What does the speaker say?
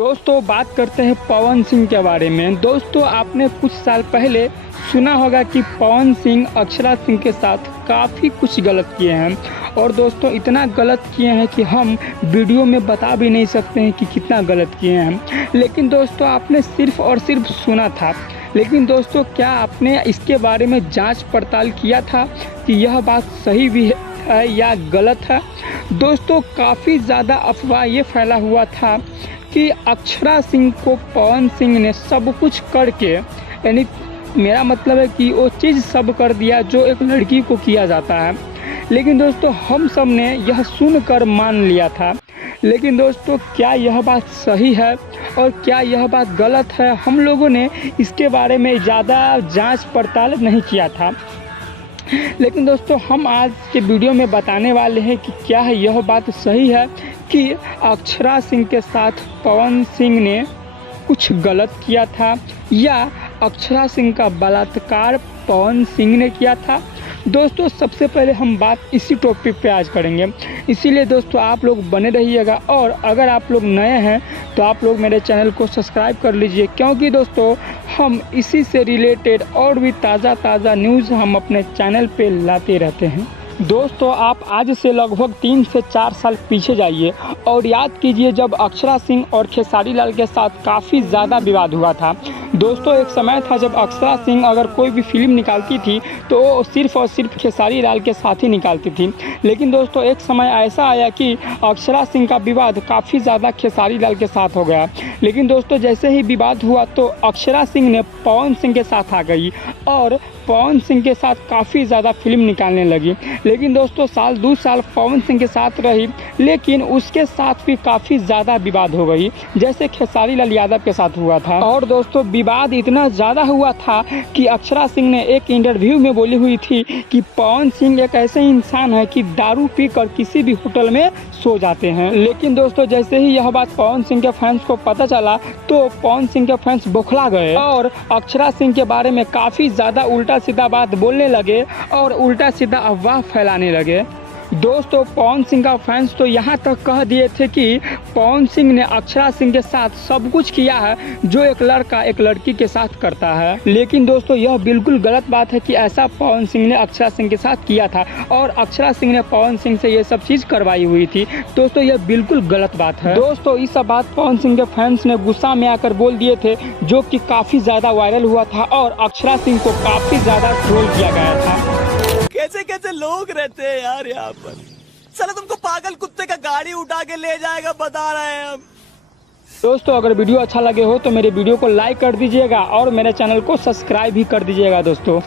दोस्तों बात करते हैं पवन सिंह के बारे में। दोस्तों आपने कुछ साल पहले सुना होगा कि पवन सिंह अक्षरा सिंह के साथ काफ़ी कुछ गलत किए हैं और दोस्तों इतना गलत किए हैं कि हम वीडियो में बता भी नहीं सकते हैं कि कितना गलत किए हैं। लेकिन दोस्तों आपने सिर्फ और सिर्फ सुना था, लेकिन दोस्तों क्या आपने इसके बारे में जांच पड़ताल किया था कि यह बात सही भी है या गलत है। दोस्तों काफ़ी ज़्यादा अफवाह ये फैला हुआ था कि अक्षरा सिंह को पवन सिंह ने सब कुछ करके, यानी मेरा मतलब है कि वो चीज़ सब कर दिया जो एक लड़की को किया जाता है। लेकिन दोस्तों हम सब ने यह सुनकर मान लिया था। लेकिन दोस्तों क्या यह बात सही है और क्या यह बात गलत है, हम लोगों ने इसके बारे में ज़्यादा जांच पड़ताल नहीं किया था। लेकिन दोस्तों हम आज के वीडियो में बताने वाले हैं कि क्या है यह बात सही है कि अक्षरा सिंह के साथ पवन सिंह ने कुछ गलत किया था या अक्षरा सिंह का बलात्कार पवन सिंह ने किया था। दोस्तों सबसे पहले हम बात इसी टॉपिक पे आज करेंगे, इसीलिए दोस्तों आप लोग बने रहिएगा। और अगर आप लोग नए हैं तो आप लोग मेरे चैनल को सब्सक्राइब कर लीजिए, क्योंकि दोस्तों हम इसी से रिलेटेड और भी ताज़ा न्यूज़ हम अपने चैनल पे लाते रहते हैं। दोस्तों आप आज से लगभग 3 से 4 साल पीछे जाइए और याद कीजिए जब अक्षरा सिंह और खेसारी लाल के साथ काफ़ी ज़्यादा विवाद हुआ था। दोस्तों एक समय था जब अक्षरा सिंह अगर कोई भी फिल्म निकालती थी तो वो सिर्फ और सिर्फ खेसारी लाल के साथ ही निकालती थी। लेकिन दोस्तों एक समय ऐसा आया कि अक्षरा सिंह का विवाद काफ़ी ज़्यादा खेसारी लाल के साथ हो गया। लेकिन दोस्तों जैसे ही विवाद हुआ तो अक्षरा सिंह ने पवन सिंह के साथ आ गई और पवन सिंह के साथ काफ़ी ज़्यादा फिल्म निकालने लगी। लेकिन दोस्तों साल 2 साल पवन सिंह के साथ रही, लेकिन उसके साथ भी काफ़ी ज़्यादा विवाद हो गई, जैसे खेसारी लाल यादव के साथ हुआ था। और दोस्तों विवाद इतना ज़्यादा हुआ था कि अक्षरा सिंह ने एक इंटरव्यू में बोली हुई थी कि पवन सिंह एक ऐसे इंसान है कि दारू पीकर किसी भी होटल में सो जाते हैं। लेकिन दोस्तों जैसे ही यह बात पवन सिंह के फैंस को पता चला तो पवन सिंह के फैंस बौखला गए और अक्षरा सिंह के बारे में काफ़ी ज़्यादा उल्टा सीधा बात बोलने लगे और उल्टा सीधा अफवाह फैलाने लगे। दोस्तों पवन सिंह का फैंस तो यहाँ तक कह दिए थे कि पवन सिंह ने अक्षरा सिंह के साथ सब कुछ किया है जो एक लड़का एक लड़की के साथ करता है। लेकिन दोस्तों यह बिल्कुल गलत बात है कि ऐसा पवन सिंह ने अक्षरा सिंह के साथ किया था और अक्षरा सिंह ने पवन सिंह से ये सब चीज़ करवाई हुई थी। दोस्तों यह बिल्कुल गलत बात है। दोस्तों इस सब बात पवन सिंह के फैंस ने गुस्सा में आकर बोल दिए थे, जो कि काफ़ी ज़्यादा वायरल हुआ था और अक्षरा सिंह को काफ़ी ज़्यादा ट्रोल किया गया था। कैसे कैसे लोग रहते हैं यार यहाँ पर। साला तुमको पागल कुत्ते का गाड़ी उठा के ले जाएगा, बता रहे हैं हम। दोस्तों अगर वीडियो अच्छा लगे हो तो मेरे वीडियो को लाइक कर दीजिएगा और मेरे चैनल को सब्सक्राइब भी कर दीजिएगा दोस्तों।